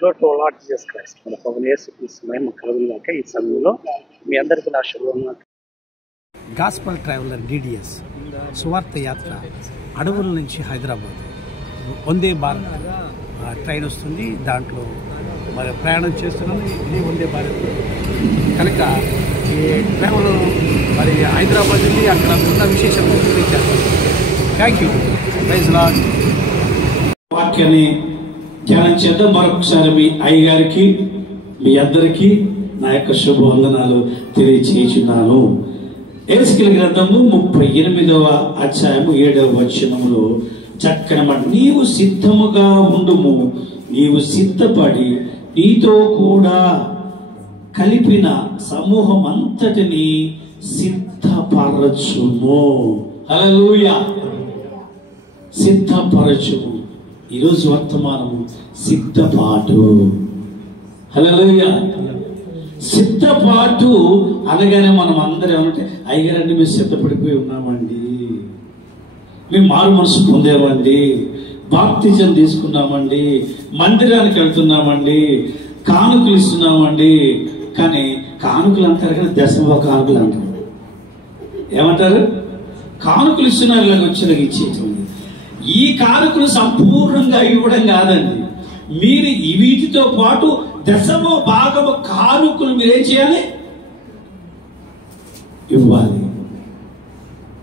Glory to our Lord Jesus Christ. మన ప్రభువైన యేసుక్రీస్తు మహిమ కలుగుగాక. ఈ సమయంలో మీ అందరికీ నా శుభవందనాలు. గాస్పల్ ట్రావెలర్ డిడిఎస్ సువార్త యాత్ర అడవుల నుంచి హైదరాబాద్ వందే భారత్ ట్రైన్ వస్తుంది. దాంట్లో మరి ప్రయాణం చేస్తున్నాను. ఇది వందే భారత్ కనుక ఈ ట్రావెల్ మరి హైదరాబాద్ నుండి అక్కడ ఉన్న విశేషాలు చూపించాను. Thank you. Praise Lord. వాక్యాన్ని ధ్యానం చేద్దాం. మరొకసారి మీ అయ్యగారికి మీ అందరికీ నా యొక్క శుభవందనాలు తెలియచేయుచున్నాను. ఎహెజ్కేలు గ్రంథము 38వ అధ్యాయము 7వ వచనములో చక్కని మాట, నీవు సిద్ధముగా ఉండుము, నీవు సిద్ధపడి నీతో కూడా కలిపిన సమూహం అంతటిని సిద్ధపరచుము. హల్లెలూయా. సిద్ధపరచుము. ఈరోజు వర్తమానము సిద్ధపాటు. హల్లెలూయా. సిద్ధపాటు అనగానే మనం అందరం ఏమంటే, అయ్యగారండి మేము సిద్ధపడిపోయి ఉన్నామండి, మేము మారు మనసు పొందామండి, బాప్తిజం తీసుకున్నామండి, మందిరానికి వెళ్తున్నామండి, కానుకలు ఇస్తున్నామండి. కానీ కానుకలు అంటారు కానీ దశమ కానుకలు అంటారు. ఏమంటారు? కానుకలు ఇస్తున్నారు, ఇలాగ వచ్చేలాగా ఇచ్చేటువంటి ఈ కానుకలు సంపూర్ణంగా ఇవ్వడం కాదండి. మీరు వీటితో పాటు దశమ భాగము కానుకలు మీరేం చేయాలి? ఇవ్వాలి.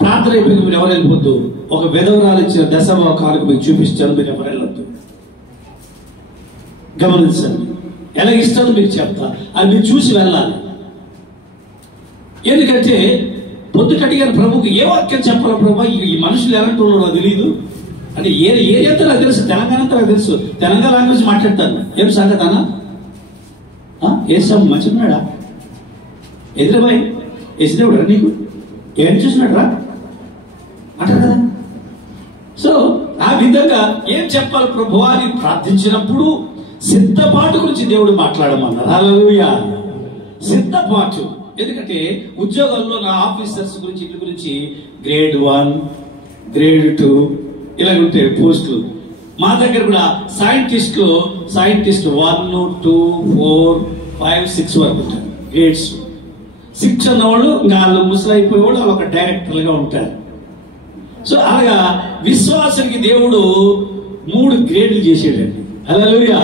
ప్రార్థన అయిపోయి మీరు ఎవరు వెళ్ళిపోద్దు. ఒక విధవరాలు ఇచ్చిన దశమ కానుక మీకు చూపిస్తాను, మీరు ఎవరు వెళ్ళొద్దు. గమనించండి, ఎలా ఇస్తానో మీకు చెప్తా, అది మీరు చూసి వెళ్ళాలి. ఎందుకంటే పొద్దుట అడిగారు ప్రభుకి, ఏ వాక్యం చెప్పాలి ప్రభు, ఈ మనుషులు ఎలాంటి వాళ్ళు తెలియదు అంటే ఏరియా అంతా నాకు తెలుసు, తెలంగాణ అంతా నాకు తెలుసు, తెలంగాణ లాంగ్వేజ్ మాట్లాడతాను. ఏం సంగతి అన్న? ఏ సార్ మంచిగా ఎదురబాయ్ వేసినప్పుడు రా, నీకు ఏం చూసినాడు రా అంటారు కదా. సో ఆ విధంగా ఏం చెప్పాలి ప్రభు అని ప్రార్థించినప్పుడు సిద్ధపాటు గురించి దేవుడు మాట్లాడమన్నారు. హల్లెలూయా. సిద్ధపాటు. ఎందుకంటే ఉద్యోగాల్లో నా ఆఫీసర్స్ గురించి ఇట్ల గురించి గ్రేడ్ 1 గ్రేడ్ 2 ఇలాగ ఉంటాయి పోస్టులు. మా దగ్గర కూడా సైంటిస్ట్ 1 2 4 5 6 వరకు ఉంటారు గ్రేడ్స్. 6 అన్నవాళ్ళు వాళ్ళు ముసలైపోయే వాళ్ళు ఒక డైరెక్టర్లుగా ఉంటారు. సో అలాగా విశ్వాసానికి దేవుడు 3 గ్రేడ్లు చేసాడండి. హల్లెలూయా.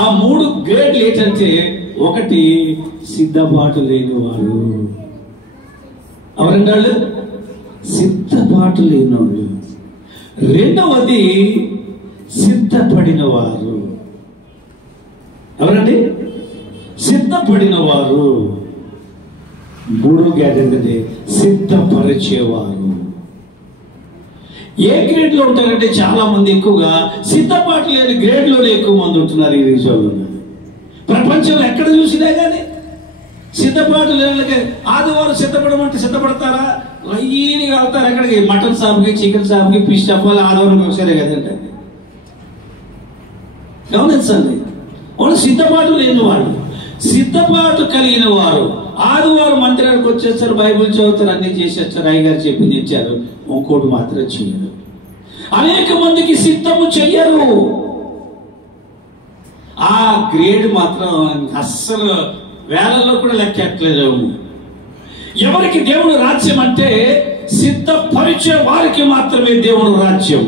ఆ 3 గ్రేడ్లు ఏంటంటే, ఒకటి సిద్ధపాటు లేనివారు. ఎవరండి వాళ్ళు? సిద్ధపాటు లేనివాళ్ళు. రెండవది సిద్ధపడిన వారు. ఎవరండి? సిద్ధపడిన వారు. 3 గ్రేడ్ ఏంటంటే సిద్ధపరిచేవారు. ఏ గ్రేడ్ లో ఉంటారంటే చాలా మంది ఎక్కువగా సిద్ధపాటు లేని గ్రేడ్ లోనే ఎక్కువ మంది ఉంటున్నారు ఈ దేశంలో. ప్రపంచంలో ఎక్కడ చూసినా కానీ సిద్ధపాటు లేని ఆదివారం సిద్ధపడమంటే సిద్ధపడతారా? లైన్గా వెళ్తారు ఎక్కడికి? మటన్ షాప్కి, చికెన్ షాప్కి, ఫిష్ షాప్ వాళ్ళు ఆదివారం ఒకసారి కదండి. గమనించండి, వాళ్ళు సిద్ధపాటు లేని వాళ్ళు. సిద్ధపాటు కలిగిన వారు ఆదివారం మందిరానికి వచ్చేస్తారు, బైబిల్ చదువుతారు, అన్ని చేసేస్తారు, అయ్యగారు చెప్పింది ఇచ్చారు, ఇంకోటి మాత్రం చెయ్యరు. అనేక మందికి సిద్ధము చెయ్యరు. ఆ గ్రేడ్ మాత్రం అస్సలు వేలల్లో కూడా లెక్కట్లేదు. ఎవరికి దేవుడు రాజ్యం అంటే సిద్ధపరిచే వారికి మాత్రమే దేవుడు రాజ్యం.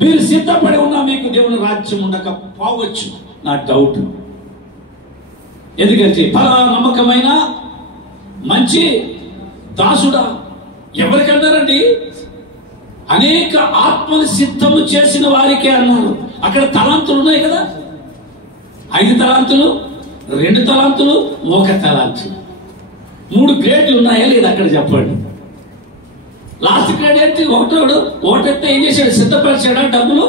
మీరు సిద్ధపడి ఉన్నా మీకు దేవుని రాజ్యం ఉండకపోవచ్చు, నా డౌట్. ఎందుకంటే నమ్మకమైన మంచి దాసుడా ఎవరికి అన్నారండి? అనేక ఆత్మలు సిద్ధము చేసిన వారికే అన్నారు. అక్కడ తలాంతులు ఉన్నాయి కదా, 5 తలాంతులు, 2 తలాంతులు, 1 తలాంతు. 3 గ్రేడ్లు ఉన్నాయా లేదా అక్కడ చెప్పండి. లాస్ట్ గ్రేడ్ ఏంటి? ఒకటైతే ఏం చేశాడు? సిద్ధపరిచాడా? డబ్బులు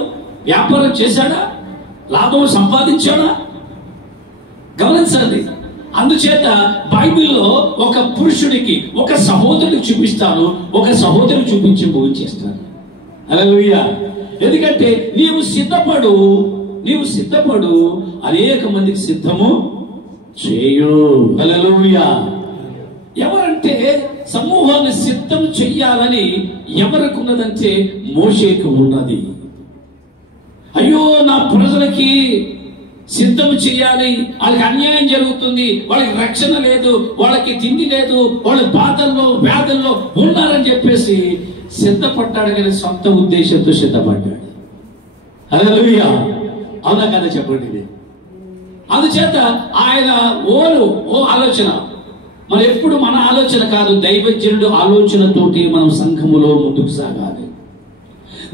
వ్యాపారం చేశాడా? లాభం సంపాదించాడా? గమనించండి. అందుచేత బైబిల్లో ఒక పురుషుడికి ఒక సహోదరుడికి చూపిస్తాను, ఒక సహోదరుడు చూపించి ముగించేస్తాను. హల్లెలూయా. ఎందుకంటే నీవు సిద్ధపడు, అనేక మందికి సిద్ధము చేయు. హల్లెలూయా. ఎవరంటే సమూహాన్ని సిద్ధం చెయ్యాలని ఎవరికి ఉన్నదంటే మోషేకు ఉన్నది. అయ్యో నా ప్రజలకి సిద్ధం చేయాలి, వాళ్ళకి అన్యాయం జరుగుతుంది, వాళ్ళకి రక్షణ లేదు, వాళ్ళకి తిండి లేదు, వాళ్ళ బాధల్లో వ్యాధుల్లో ఉన్నారని చెప్పేసి సిద్ధపడ్డాడు, కానీ సొంత ఉద్దేశంతో సిద్ధపడ్డాడు. హల్లెలూయా. అవునా కదా చెప్పండి. ఇది అందుచేత ఆయన ఓ ఆలోచన, మరి ఎప్పుడు మన ఆలోచన కాదు, దైవజనుడు ఆలోచనతోటి మనం సంఘములో ముందుకు సాగాలి.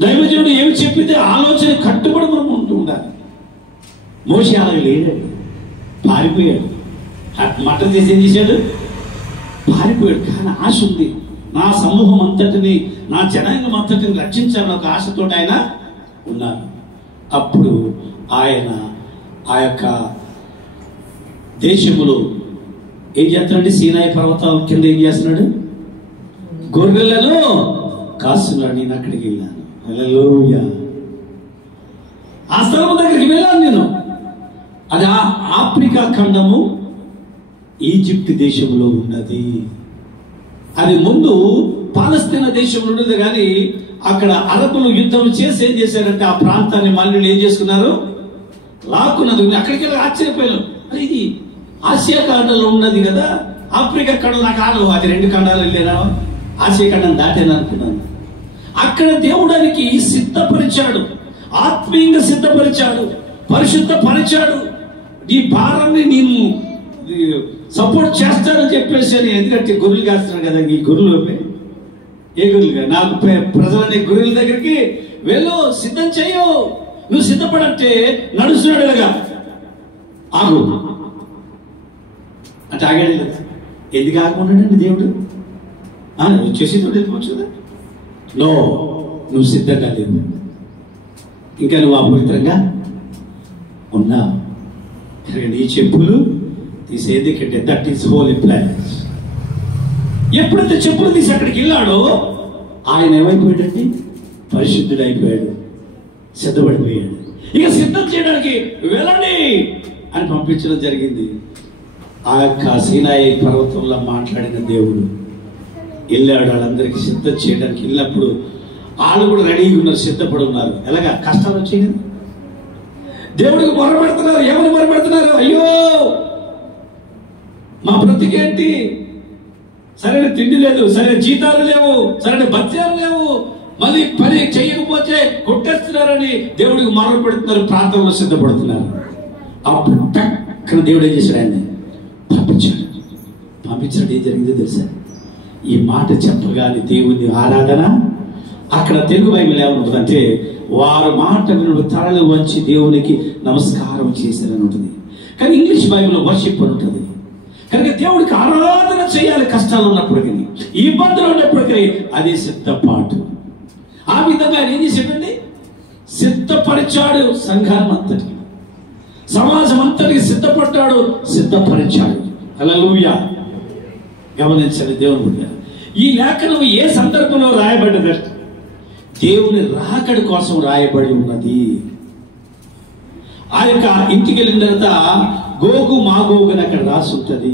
దైవజనుడు ఏమి చెప్పితే ఆలోచన కట్టుబడి మనం ఉంటూ ఉండాలి. మోషే అలా లేడండి, పారిపోయాడు. మటన్ చేసి ఏం చేశాడు? పారిపోయాడు. కానీ ఆశ ఉంది, నా సమూహం అంతటిని, నా జనాంగం అంతటిని రక్షించాలని ఒక ఆశతో ఆయన ఉన్నారు. అప్పుడు ఆయన ఆ యొక్క దేశములో ఏం చేస్తున్నాడు? సీనాయి పర్వతాల కింద ఏం చేస్తున్నాడు? గొర్రెలను కాస్తున్నాడు. నేను అక్కడికి వెళ్ళాను. హల్లెలూయా. ఆ స్థలం దగ్గరికి వెళ్ళాను నేను. అది ఆఫ్రికా ఖండము ఈజిప్ట్ దేశంలో ఉన్నది. అది ముందు పాలస్తీనా దేశంలో ఉన్నది, కానీ అక్కడ అరబులు యుద్ధం చేసి ఏం చేశారంటే ఆ ప్రాంతాన్ని మళ్ళీ ఏం చేసుకున్నారు? లాక్కున్నది. అక్కడికి వెళ్ళి ఆశ్చర్యపోయాను, అది ఇది ఆసియా ఖండంలో ఉన్నది కదా, ఆఫ్రికా ఖండం నాకు ఆడవు. అది 2 ఖండాలు వెళ్ళాను, ఆసియా ఖండం దాటాను అనుకున్నాను. అక్కడ దేవుడానికి సిద్ధపరిచాడు, ఆత్మీయంగా సిద్ధపరిచాడు, పరిశుద్ధపరిచాడు. ఈ భారాన్ని నేను సపోర్ట్ చేస్తానని చెప్పేసి అని. ఎందుకంటే గొర్రెలు కాస్తున్నాడు కదా, ఈ గొర్రెలు ఏ గొర్రెలుగా నాకు ప్రజలనే గొర్రెల దగ్గరికి వెళ్ళు, సిద్ధం చేయు, నువ్వు సిద్ధపడంటే నడుస్తున్నాడు ఇలాగా. ఆగు అంటే ఆగాడు కదా. ఎందుకు ఆగకుండాడండి దేవుడు? వచ్చేసి వెళ్ళిపోవచ్చు కదా. నో, నువ్వు సిద్ధంగా లేవు, ఇంకా నువ్వు అపవిత్రంగా ఉన్నావు. నీ చెప్పులు తీసేది కంటే దట్ ఈస్ హోలీ ప్లేస్. ఎప్పుడైతే చెప్పులు తీసి అక్కడికి వెళ్ళాడో ఆయన ఏమైపోయాడండి? పరిశుద్ధుడు అయిపోయాడు, సిద్ధపడిపోయాడు. ఇక సిద్ధం చేయడానికి వెళ్ళండి అని పంపించడం జరిగింది. ఆ యొక్క సీనాయి పర్వతంలో మాట్లాడిన దేవుడు వెళ్ళాడు. వాళ్ళందరికీ సిద్ధం చేయడానికి వెళ్ళినప్పుడు వాళ్ళు కూడా రెడీగా ఉన్నారు, సిద్ధపడి ఉన్నారు. ఎలాగా? కష్టాలు వచ్చాయి కదా, దేవుడికి మొరపెడుతున్నారు. ఏమని మొరపెడుతున్నారు? అయ్యో మా బ్రతికేంటి, సరైన తిండి లేదు, సరైన జీతాలు లేవు, సరైన భత్యాలు లేవు, మళ్ళీ పని చేయకపోతే కొట్టేస్తున్నారని దేవుడికి మొరపెడుతున్నారు, ప్రాంతంలో సిద్ధపడుతున్నారు. అప్పుడు పక్కన దేవుడు ఏం చేశాడు? ఆయన పంపించాడు. ఏం జరిగిందో తెలుసా? ఈ మాట చెప్పగానే దేవుని ఆరాధన. అక్కడ తెలుగు బైబిల్ ఏమనుంటుందంటే, వారు మాట వినుడు తలలు వంచి దేవునికి నమస్కారం చేశారని ఉంటుంది. కానీ ఇంగ్లీష్ బైబిల్లో వర్షిప్ అని ఉంటుంది. కనుక దేవుడికి ఆరాధన చేయాలి, కష్టాలు ఉన్నప్పటికీ, ఇబ్బందులు ఉన్నప్పటికీ. అది సిద్ధపాటు. ఆ విధంగా ఆయన ఏం చేశాడండి? సిద్ధపరిచాడు. సంఘాన్ని అంతటికి, సమాజం అంతటికి సిద్ధపడ్డాడు, సిద్ధపరిచాడు. హల్లెలూయా. గమనించండి దేవుని బిడ్డ, ఈ లేఖనం ఏ సందర్భంలో రాయబడ్డది? దేవుని రాకడి కోసం రాయబడి ఉన్నది. ఆ యొక్క ఇంటికి వెళ్ళిన తర్వాత గోగు మాగోగు అని అక్కడ రాసి ఉంటుంది.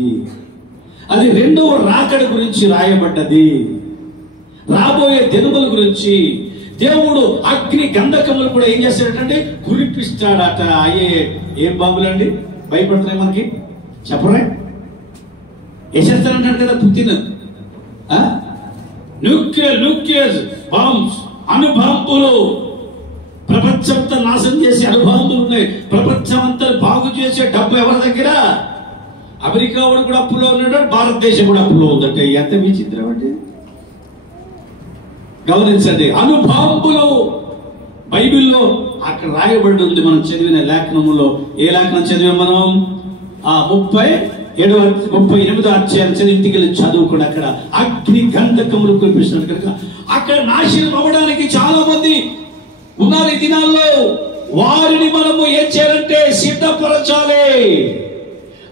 అది 2వ రాకడి గురించి రాయబడ్డది. రాబోయే దినముల గురించి దేవుడు అగ్ని గంధకములు కూడా ఏం చేస్తాడటంటే కురిపిస్తాడట. అయ్యే ఏం బాంబులండి? భయపడుతున్నాయి మనకి, చెప్పరా? వేసేస్తానంటాడు కదా పుతిన్. న్యూక్లియర్ బాంబ్స్, అణుబాంబులు ప్రపంచంతో నాశనం చేసే అణుబాంబులు ఉన్నాయి. ప్రపంచం అంతా బాగు చేసే డబ్బు ఎవరి దగ్గర? అమెరికా వాడు కూడా అప్పులో ఉన్నాడు, భారతదేశం కూడా అప్పులో ఉందంటే ఎంత విచిత్రం అంటే. గమనించండి, అణుబాంబులు బైబిల్లో అక్కడ రాయబడి ఉంది. మనం చదివిన లేఖనములో ఏ లేఖనం చదివాం మనం? 38వ అధ్యాయం చదివి ఇంటికి వెళ్ళి చదువుకుని అక్కడ అగ్ని గంధకములు కురిపిస్తున్నాడు. కనుక అక్కడ నాశనం అవ్వడానికి చాలా మంది ఉన్నారు ఈ దినాల్లో. వారిని మనము ఏం చేయాలంటే సిద్ధపరచాలి.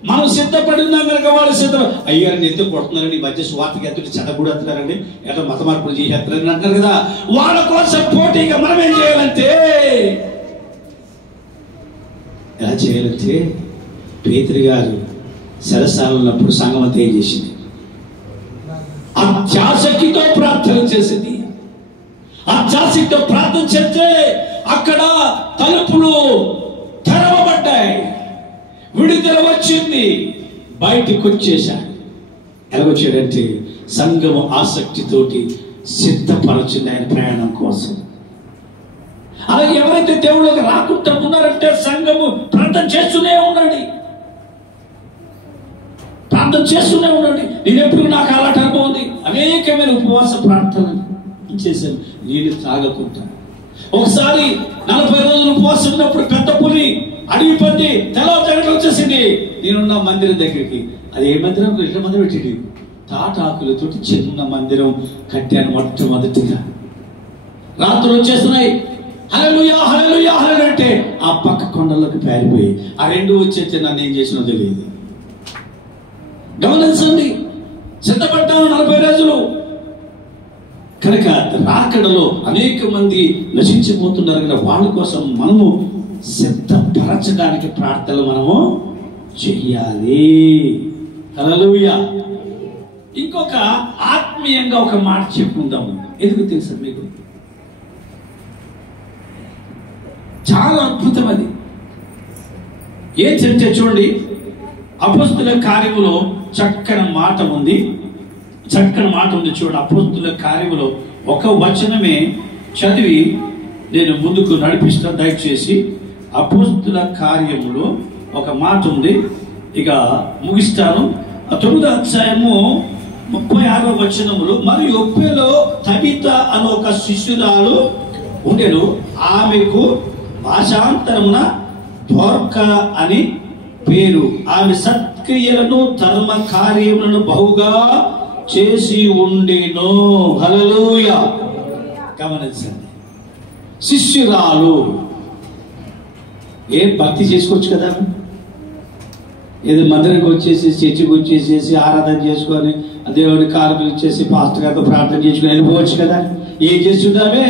మనం సిద్ధపడి ఉన్నాం కనుక వాళ్ళు సిద్ధం. అయ్యారని ఎందుకు కొడుతున్నారండి? ఈ మధ్య స్వార్థకి ఎంతో చెడగూడేస్తున్నారండి, ఏదో మత మార్పులు చేసేస్తున్నారని అంటారు కదా. వాళ్ళ కోసం పోటీగా మనం ఏం చేయాలంటే, ఎలా చేయాలంటే, పేతురు గారు సరసాలన్నప్పుడు సంగమత ఏం చేసింది? అత్యాసక్తితో ప్రార్థన చేసింది. అత్యాసక్తితో ప్రార్థన చేస్తే అక్కడ తలుపులు తెరవబడ్డాయి. వచ్చింది, బయటికి వచ్చేశాడు. ఎలాగొచ్చాడంటే సంఘము ఆసక్తితోటి సిద్ధపరచింది ఆయన ప్రయాణం కోసం. అలాగే ఎవరైతే దేవుళ్ళకి రాకుండా ఉన్నారంటే సంఘము ప్రార్థన చేస్తూనే ఉండండి, ప్రార్థన చేస్తూనే ఉండండి. నేను ఎప్పుడు నాకు అలాంటి అనుభవం ఉంది. అనేకమైన ఉపవాస ప్రార్థనలు చేశాను నీళ్ళు తాగకుండా. ఒకసారి 40 రోజులు ఉపవాసం ఉన్నప్పుడు పెద్ద పులి అడవి పంది తెల్లవారు వచ్చేసింది. నేనున్న మందిరం దగ్గరికి, అది ఏ మందిరం? ఇళ్ళ మందిరం పెట్టింది. తాటాకులతో చిన్న మందిరం కట్టాను మొట్టమొదటిగా. రాత్రులు వచ్చేస్తున్నాయి, హల్లెలూయా హల్లెలూయా హల్లెలూయా అంటే ఆ పక్క కొండల్లోకి పారిపోయి ఆ రెండు వచ్చేస్తే నన్ను ఏం చేసినో తెలియదు. గమనించండి, సిద్ధపడ్డాను 40 రోజులు. కనుక రాకడలో అనేక మంది నశించిపోతున్నారు కదా, వాళ్ళ కోసం మనము సిద్ధపరచడానికి ప్రార్థనలు మనము చెయ్యాలి. హల్లెలూయా. ఇంకొక ఆత్మీయంగా ఒక మాట చెప్పుకుందాము. ఎందుకు తెలుసా మీకు? చాలా అద్భుతం అది. ఏం చెప్తే చూడండి, అపోస్తుల కార్యములో చక్కని మాట ఉంది. చూడండి, అపోస్తుల కార్యములో ఒక వచనమే చదివి నేను ముందుకు నడిపిస్తాను. దయచేసి అపోస్తుల కార్యములో ఒక మాట ఉంది, ఇక ముగిస్తాను. 9వ అధ్యాయము 36వ వచనములు, మరియు యొప్పేలో తబిత అనే ఒక శిష్యురాలు ఉండెను, ఆమెకు భాషాంతరమున దోర్క అని పేరు. ఆమె సత్క్రియలను ధర్మ కార్యములను బహుగా చేసి ఉండెను. హల్లెలూయా. గమనించండి, శిష్యురాలు. భక్తి చేసుకోవచ్చు కదా, ఏదో మందిరంకి వచ్చేసి చర్చికి వచ్చేసేసి ఆరాధన చేసుకొని దేవుడి కానుకలు ఇచ్చేసి పాస్టర్ గారితో ప్రార్థన చేసుకుని వెళ్ళిపోవచ్చు కదా. ఏం చేస్తుందామే?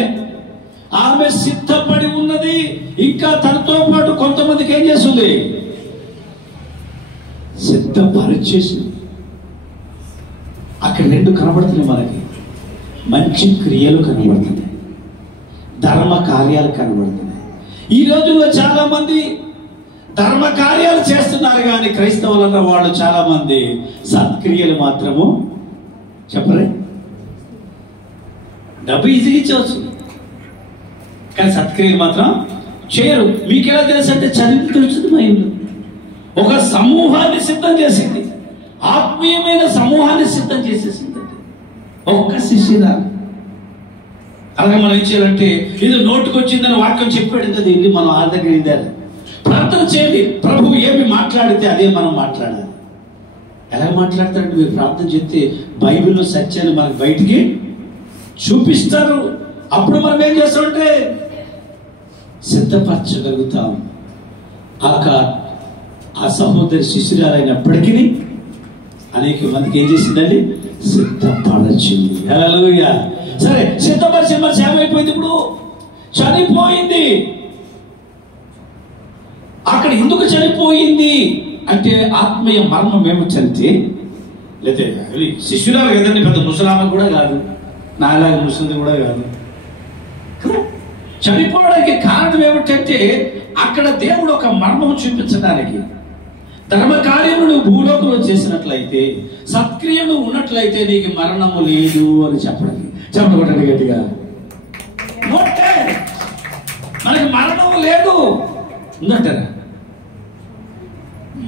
ఆమె సిద్ధపడి ఉన్నది. ఇంకా తనతో పాటు కొంతమందికి ఏం చేస్తుంది? సిద్ధపరిచేసింది. అక్కడ రెండు కనబడుతున్నాయి మనకి. మంచి క్రియలు కనబడుతున్నాయి, ధర్మ కార్యాలు కనబడుతున్నాయి. ఈ రోజుల్లో చాలా మంది ధర్మ కార్యాలు చేస్తున్నారు, కానీ క్రైస్తవులన్న వాళ్ళు చాలా మంది సత్క్రియలు మాత్రము చెప్పరే. డబ్బు ఈజీగా ఇచ్చవచ్చు, కానీ సత్క్రియలు మాత్రం చేయరు. మీకు ఎలా తెలుసు అంటే చదివి తెలుస్తుంది. బైబిల్ ఒక సమూహాన్ని సిద్ధం చేసింది, ఆత్మీయమైన సమూహాన్ని సిద్ధం చేసేసింది ఒక్క శిష్యురాలు. అలాగే మనం ఏం చేయాలంటే, ఇది నోటుకు వచ్చిందని వాక్యం చెప్పాడు కదా, ఇది మనం వాళ్ళ దగ్గర ఇద్దారు. ప్రార్థన చేయండి, ప్రభువు ఏమి మాట్లాడితే అదే మనం మాట్లాడాలి. ఎలా మాట్లాడతారంటే, మీరు ప్రార్థన చేస్తే బైబిల్లో సత్యాన్ని మనకు బయటికి చూపిస్తారు. అప్పుడు మనం ఏం చేస్తామంటే సిద్ధపరచగలుగుతాం. ఆ సహోదరి శిష్యురాలైనప్పటికీ అనేక మందికి ఏం చేసిందండి? సిద్ధపరచింది. హల్లెలూయా. సరే, సిద్ధపరిచిన మరి ఏమైపోయింది? ఇప్పుడు చనిపోయింది. అక్కడ ఎందుకు చనిపోయింది అంటే ఆత్మీయ మరణం ఏమొచ్చంటే, లేతే శిష్యురాలు కదండి, పెద్ద ముసలామ కూడా కాదు, నాలాగా ముసలిది కూడా కాదు. చనిపోవడానికి కారణం ఏమిటంటే, అక్కడ దేవుడు ఒక మర్మం చూపించడానికి, ధర్మ కార్యములు భూలోకంలో చేసినట్లయితే, సత్క్రియలు ఉన్నట్లయితే నీకు మరణము లేదు అని చెప్పడానికి. చెప్పబడండి గట్టిగా, మనకి మరణం లేదు ఉందంటారా?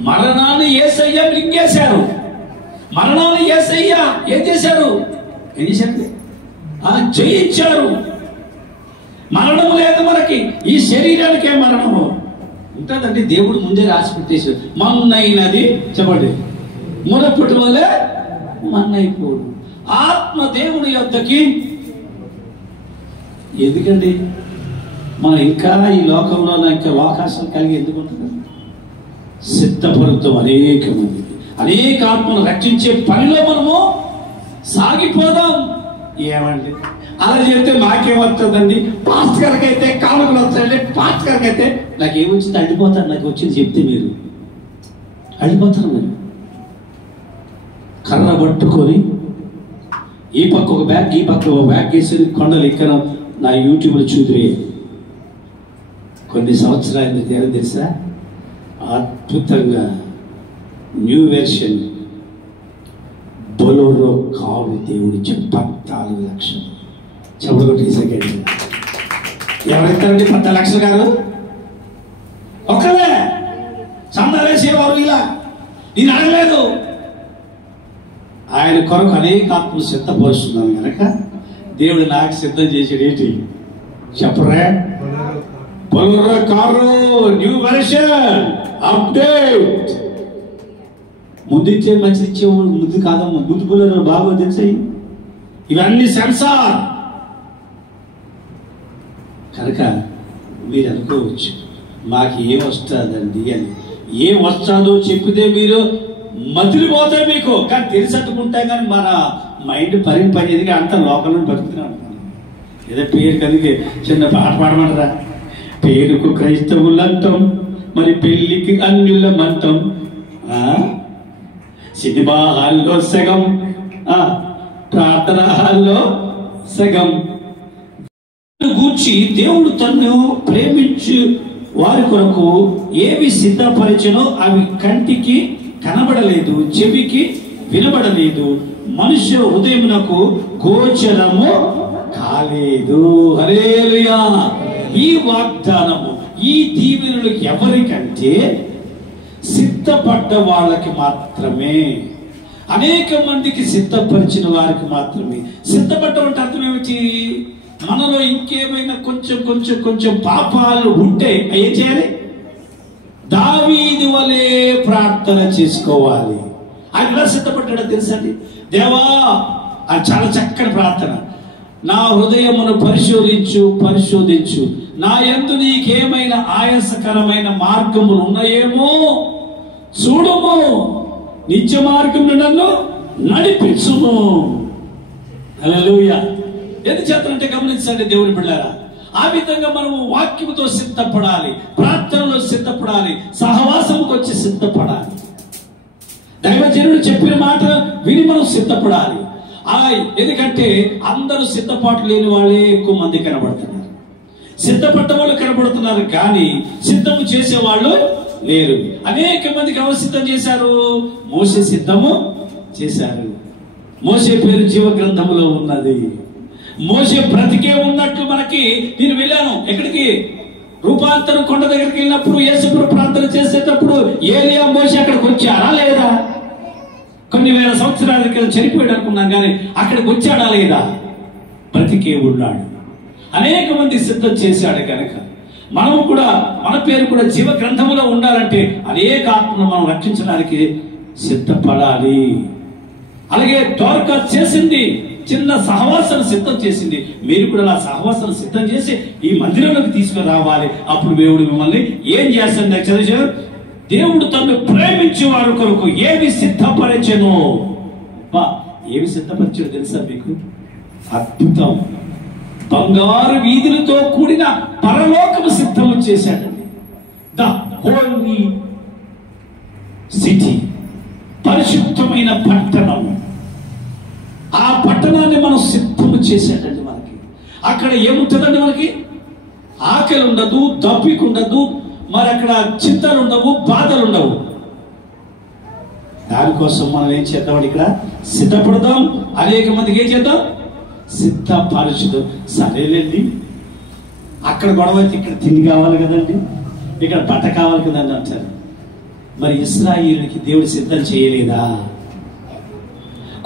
మరణాన్ని యేసయ్య మింగేశారు. మరణాన్ని యేసయ్య ఏం చేశారు? జయించారు. మరణము లేదు మనకి. ఈ శరీరానికే మరణము ఉంటుందండి. దేవుడు ముందే రాసి పెట్టేశాడు. మన్నైనది చెప్పండి, మునప్పటి వల్లే మన్నైపోడు. ఆత్మ దేవుడి యొద్దకి. ఎందుకండి మనం ఇంకా ఈ లోకంలో ఇంకా లోకాశం కలిగి ఎందుకు ఉంటుంది? సిద్ధపరుతాం అనేక మంది, అనేక ఆత్మను రక్షించే పనిలో మనము సాగిపోదాం. ఏమండి అలా చెప్తే నాకేమవుతుందండి? పాస్టర్ గారికి అయితే కానుకలు వస్తాయండి, పాస్టర్ గారికి అయితే నాకేమొచ్చింది అడిపోతాను. నాకు వచ్చింది చెప్తే మీరు అడిపోతారు. మీరు కర్ర పట్టుకొని ఈ పక్క ఒక బ్యాగ్, ఈ పక్క ఒక బ్యాగ్ వేసి కొండలు ఎక్కన నా యూట్యూబ్లో చూద్దురే. కొన్ని సంవత్సరాలు ఏం తెలుసా? అద్భుతంగా న్యూ వెర్షన్ బొలోరో కారు దేవుడిచ్చే 14 లక్షలు. చెవుడు సెకండ్ ఎవరైతారండి 14 లక్షలు కాదు? ఒక్కలే చందాలేసేవారు. ఇలా నేను అడగలేదు. ఆయన కొరకు అనేక ఆత్మలు సిద్ధపరుస్తున్నాను కనుక దేవుడు నాకు సిద్ధం చేసాడు. ఏంటి చెప్పరా? Bolero car new version update. ముందిచ్చే మంచిది ఇచ్చేవాడు ముందు కాదమ్మా. ముందు బొలోరో బాగా తెచ్చాయి. ఇవన్నీ సెన్సార్ కనుక మీరు అనుకోవచ్చు మాకు ఏం వస్తుందండి అని. ఏం వస్తుందో చెప్పితే మీరు మతిలిపోతే మీకు కానీ తెలిసట్టుకుంటే కానీ మన మైండ్ పనిచేది. అంత లోకంలో బతుకుతున్నాడు. ఏదో పేరు కలిగి చిన్న పాట పాడమంటారా? పేరుకు క్రైస్తవులంటాం, మరి పెళ్లికి అన్యులమంటాం. సినిమా హాల్లో సగం, ప్రార్థన హాల్లో సగం. గూర్చి దేవుడు తన్ను ప్రేమించు వారి కొరకు ఏవి సిద్ధపరిచనో అవి కంటికి కనబడలేదు, చెవికి వినబడలేదు, మనుష్య హృదయమునకు గోచరము కాలేదు. హల్లెలూయా. ఈ వాగ్దానము, ఈ దీవెనలు ఎవరికంటే సిద్ధపడ్డ వాళ్ళకి మాత్రమే. అనేక మందికి సిద్ధపరిచిన వారికి మాత్రమే. సిద్ధపడ్డ అంటే అర్థం ఏమిటి? మనలో ఇంకేమైనా కొంచెం పాపాలు ఉంటే ఏం చేయాలి? దావీదు వలె ప్రార్థన చేసుకోవాలి. ఆయన ఎలా సిద్ధపడ్డాడో తెలుసండి? దేవా, అది చాలా చక్కని ప్రార్థన. నా హృదయమును పరిశోధించు, నా యందు నీకేమైనా ఆయాసకరమైన మార్గములు ఉన్నాయేమో చూడుము, నిత్య మార్గమును నన్ను నడిపించుము. హల్లెలూయా. ఎందుకు చేస్తానంటే గమనించండి దేవుని బిడ్డలారా, ఆ విధంగా మనము వాక్యముతో సిద్ధపడాలి, ప్రార్థనలో సిద్ధపడాలి, సహవాసంకి వచ్చి సిద్ధపడాలి. దైవజనుడు చెప్పిన మాట విని మనం సిద్ధపడాలి. ఎందుకంటే అందరూ సిద్ధపాటు లేని వాళ్ళే ఎక్కువ మంది కనబడుతున్నారు. సిద్ధపడ్డ వాళ్ళు కనబడుతున్నారు కానీ సిద్ధము చేసేవాళ్ళు లేరు. అనేక మందికి ఎవరు సిద్ధం చేశారు? మోసే సిద్ధము చేశారు. మోసే పేరు జీవ గ్రంథములో ఉన్నది. మోసే బ్రతికే ఉన్నట్లు మనకి. నేను వెళ్ళాను ఎక్కడికి? రూపాంతరం కొండ దగ్గరికి వెళ్ళినప్పుడు యేసుప్రభు ప్రార్థన చేసేటప్పుడు ఏలియా మోసే అక్కడికి వచ్చారా లేదా? కొన్ని వేల సంవత్సరాల క్రితం చనిపోయాడు అనుకున్నాను కానీ అక్కడికి వచ్చాడా లేదా? బ్రతికే ఉన్నాడు. అనేక మంది సిద్ధం చేశాడు కనుక మనము కూడా, మన పేరు కూడా జీవ గ్రంథములో ఉండాలంటే అనేక ఆత్మను మనం రక్షించడానికి సిద్ధపడాలి. అలాగే దోర్కా చేసింది, చిన్న సహవాసాన్ని సిద్ధం చేసింది. మీరు కూడా ఆ సహవాసాన్ని సిద్ధం చేసి ఈ మందిరంలోకి తీసుకుని రావాలి. అప్పుడు దేవుడు మిమ్మల్ని ఏం చేస్తాడు? చదివారు, దేవుడు తను ప్రేమించే వారి కొరకు ఏమి సిద్ధపరచెను. ఏమి సిద్ధపరిచాడు తెలుసా మీకు? అద్భుతం. బంగారు వీధులతో కూడిన పరలోకము సిద్ధము చేశాడండి. ద హోలీ సిటీ, పరిశుద్ధమైన పట్టణం. ఆ పట్టణాన్ని మనం సిద్ధము చేశాడండి. మనకి అక్కడ ఏముంటుందండి? మనకి ఆకలి ఉండదు, దప్పిక ఉండదు, మరి అక్కడ చింతలు ఉండవు, బాధలు ఉండవు. దానికోసం మనం ఏం చేద్దాం? ఇక్కడ సిద్ధపడదాం. అనేక మందికి ఏం చేద్దాం? సిద్ధపరచుదాం. సరేలేండి, అక్కడ గొడవ అయితే ఇక్కడ తిండి కావాలి కదండి, ఇక్కడ బట్ట కావాలి కదండి అంటారు. మరి ఇశ్రాయేలుకి దేవుడు సిద్ధం చేయలేదా?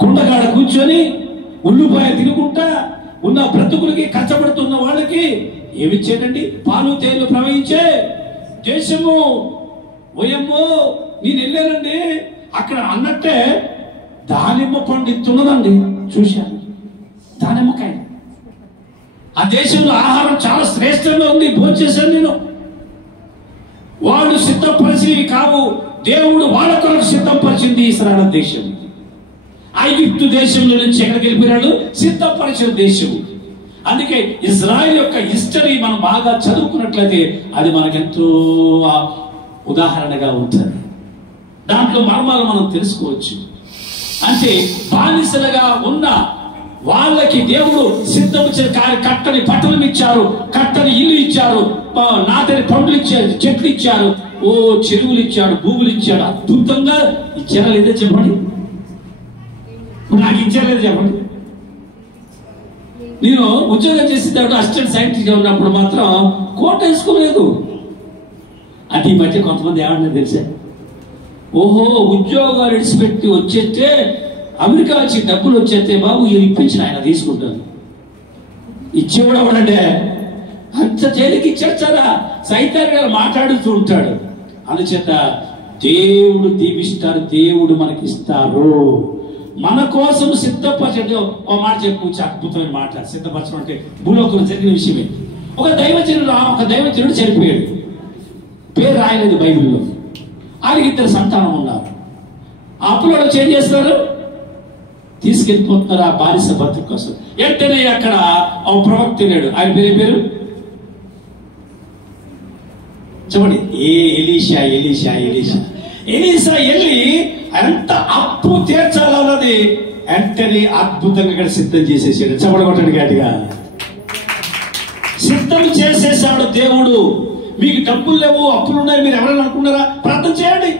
కుండగాడ కూర్చొని ఉల్లిపాయ తినుకుంటా ఉన్న బ్రతుకులకి, కష్టపడుతున్న వాళ్ళకి ఏమిచ్చేటండి? పాలు తేళ్లు ప్రవహించే దేశము. ఓయమ్మో, నేను వెళ్ళానండి, అక్కడ అన్నట్టే దానిమ్మ పండు ఇస్తున్నదండి. చూశాను దానిమ్మకాయ. ఆ దేశంలో ఆహారం చాలా శ్రేష్టంగా ఉంది. భోంచేశాను నేను. వాళ్ళు సిద్ధపరిచినవి కావు, దేవుడు వాళ్ళ కొరకు సిద్ధపరిచింది ఇశ్రాయేలు దేశం. ఐగుప్తు దేశంలో నుంచి ఎక్కడికి వెళ్ళిపోయాడు? సిద్ధపరిచిన దేశం. అందుకే ఇజ్రాయెల్ యొక్క హిస్టరీ మనం బాగా చదువుకున్నట్లయితే అది మనకెంతో ఉదాహరణగా ఉంటుంది. దాంట్లో మర్మాలు మనం తెలుసుకోవచ్చు. అంటే బానిసలుగా ఉన్న వాళ్ళకి దేవుడు సిద్ధం కట్టని పట్టణం ఇచ్చారు, కట్టని ఇల్లు ఇచ్చారు, నాటని పండ్లు ఇచ్చారు, చెట్లు ఇచ్చారు, చెరువులు ఇచ్చాడు, భూములు ఇచ్చాడు, అద్భుతంగా ఇచ్చారా లేదా చెప్పండి? నాకు ఇచ్చారా లేదా చెప్పండి? నేను ఉద్యోగం చేసేటప్పుడు అసిస్టెంట్ సైంటిస్ట్గా ఉన్నప్పుడు మాత్రం కోట వేసుకోలేదు. అది ఈ మధ్య కొంతమంది ఏమన్నా తెలిసా, ఓహో ఉద్యోగాలు విడిచిపెట్టి వచ్చేస్తే అమెరికా వచ్చి డబ్బులు వచ్చేస్తే బాబు ఈయన ఇప్పించిన ఆయన తీసుకుంటాను. ఇచ్చేవాడు అవడంటే అంత తేలికి ఇచ్చేస్తారా? సైతాన్ గారు మాట్లాడుతూ ఉంటాడు. అందుచేత దేవుడు దీవిస్తారు, దేవుడు మనకిస్తారు. మన కోసం సిద్ధపరచడం. ఒక మాట చెప్పు, అద్భుతమైన మాట. సిద్ధపరచడం అంటే భూలోకంలో జరిగిన విషయమే. ఒక దైవజనుడు చనిపోయాడు, పేరు రాయలేదు బైబిల్లో. ఆయనకి 2 సంతానం ఉన్నారు. ఆ అప్పులో ఏం చేస్తారు, తీసుకెళ్ళిపోతున్నారు ఆ బానిస బతుకు కోసం. వెంటనే అక్కడ ఒక ప్రవక్త లేడు, ఆయన పేరు చెప్పండి, ఎలీషా వెళ్ళి ఎంత అప్పు తీర్చాలన్నది వెంటనే అద్భుతంగా ఇక్కడ సిద్ధం చేసేసాడు. చెప్పడగొట్టండి గట్టిగా. సిద్ధం చేసేసాడు దేవుడు. మీకు డబ్బులు లేవు, అప్పులు ఉన్నాయి, మీరు ఎవరైనా అనుకున్నారా? ప్రార్థన చేయండి,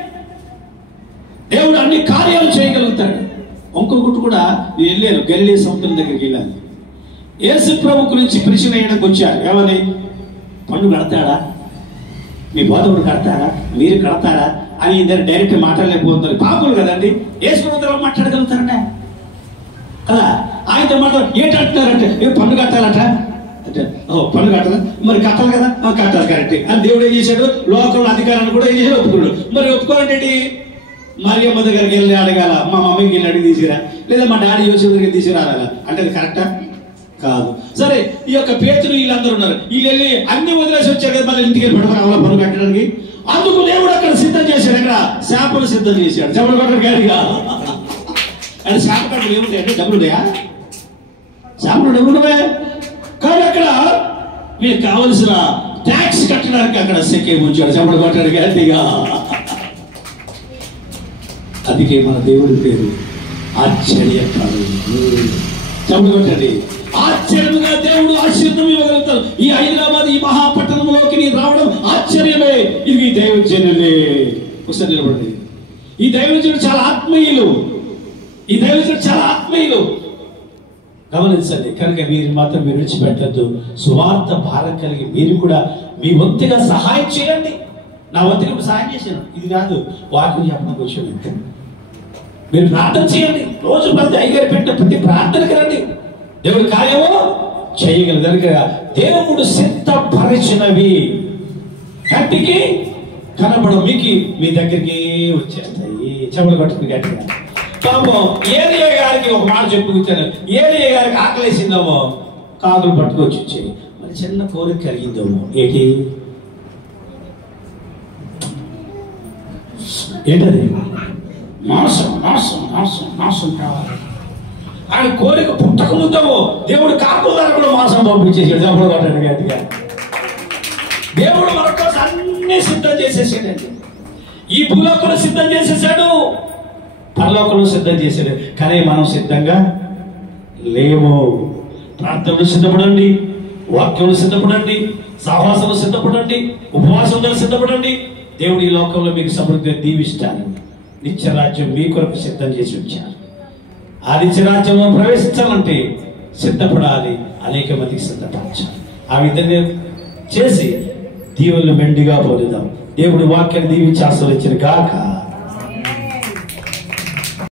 దేవుడు అన్ని కార్యాలు చేయగలుగుతాడు. ఇంకొకటి కూడా, నేను వెళ్ళాను గలిలే సముద్రం దగ్గరికి వెళ్ళాను. యేసు ప్రభు గురించి ప్రశ్న వేయడానికి వచ్చారు. ఏమని? పన్ను కడతాడా, మీ బోధకుడు కడతారా, మీరు కడతారా అని ఇద్దరు డైరెక్ట్ మాట్లాడలేకపోతున్నారు. పాపులు కదండి, యేసు ప్రభుతో మాట్లాడగలుగుతారంట కదా. ఆయనతో మాట్లాడు ఏంటంటున్నారంటే, పన్ను కట్టాలట అంటే, పన్ను కట్టాలా, మరి కట్టాలి కదా, కట్టాలి కరెక్ట్ అని దేవుడు ఏం చేశాడు, లోకంలో అధికారాన్ని కూడా ఏం చేశాడు, ఒప్పుకున్నాడు. మరి ఒప్పుకోవాలంటే మరియమ్మ దగ్గరికి వెళ్ళి అడగాల, మా మమ్మీకి వెళ్ళి అడిగి తీసుకురా, లేదా మా డాడీ యోసేపు దగ్గరికి తీసుకురాలా అంటే అది కరెక్టా? కాదు. సరే, ఈ యొక్క పేతురు వీళ్ళందరూ ఉన్నారు, వీళ్ళు వెళ్ళి అన్ని వదిలేసి వచ్చారు కదా, మళ్ళీ ఇంటికి వెళ్ళి పట్టుకుని పన్ను కట్టడానికి. అందుకు దేవుడు అక్కడ సిద్ధం చేశాడు, అక్కడ శాపలు సిద్ధం చేశాడు. చెప్పలు కొట్టడు గాడిగా. అంటే శాప కట్టలు ఏముంటాయంటే డబ్బులు ఉన్నాయా? శాపలు డబ్బులు ఉన్నాయా? కానీ అక్కడ మీకు కావలసిన ట్యాక్స్ కట్టడానికి అక్కడ సెక్కే ఉంచాడు. చెప్పలు కొట్టాడు గాడిగా. అందుకే మన దేవుడి పేరు ఆశ్చర్యకారుడు. చెప్పలు కొట్టండి. ఆశ్చర్యంగా దేవుడు ఆశీర్వాదం ఇవ్వగలుగుతారు. ఈ హైదరాబాద్ ఈ మహాపట్టణంలోకి నీ రావడం ఆశ్చర్యమే. ఇది దైవజనులే. ఒకసారి నిలబడండి. ఈ దైవజనుడు చాలా ఆత్మీయులు. గమనించండి. కనుక మీరు మాత్రం మీరు విడిచిపెట్టద్దు. సువార్త భారం కలిగి మీరు కూడా మీ వంతుగా సహాయం చేయండి. నా వంతుగా సహాయం చేశాను, ఇది కాదు వాటిని చెప్పడానికి వచ్చాను. మీరు ప్రార్థన చేయండి. రోజు ప్రతి అయ్యగారు పెట్టిన ప్రతి ప్రార్థనకి రండి. దేవుడు కార్యము చేయగలరు. కనుక దేవుడు సిద్ధపరిచినవి కంటికి కనబడం మీకు మీ దగ్గరికి వచ్చేస్తాయి. చెవులు పట్టుకుని గట్టిగా. పాపం ఏలియా గారికి ఒక మాట చెప్పుకొచ్చాను. ఏలియా గారికి ఆకలేసిందేమో, కాకులు పట్టుకొచ్చి వచ్చాయి. మరి చిన్న కోరిక కలిగిందేమో. ఏంటది? మాంసం కావాలి. ఆయన కోరిక పుట్టక ముందేమో దేవుడు కాకుల ద్వారా కూడా మాంసం పంపించేసాడు. చెప్పలు కొట్టండి గట్టిగా. దేవుడు మన కోసం అన్ని సిద్ధం చేసేసాడండి. ఈ భూలోకంలో సిద్ధం చేసేసాడు, పరలోకంలో సిద్ధం చేశాడు. కానీ మనం సిద్ధంగా లేము. ప్రార్థనలు సిద్ధపడండి, వాక్యంలో సిద్ధపడండి, సహవాసంలో సిద్ధపడండి, ఉపవాసంలో సిద్ధపడండి. దేవుడు ఈ లోకంలో మీకు సమృద్ధిగా దీవిస్తాడు. నిత్యరాజ్యం మీ కొరకు సిద్ధం చేసి ఉంచారు. ఆ నిత్యరాజ్యంలో ప్రవేశించాలంటే సిద్ధపడాలి, అనేక మందికి సిద్ధపరచాలి. ఆ విధంగా చేసి దీవులను మెండుగా పొందుదాం. దేవుడి వాక్యాన్ని దీవించి ఆశీర్వదించిన గాక.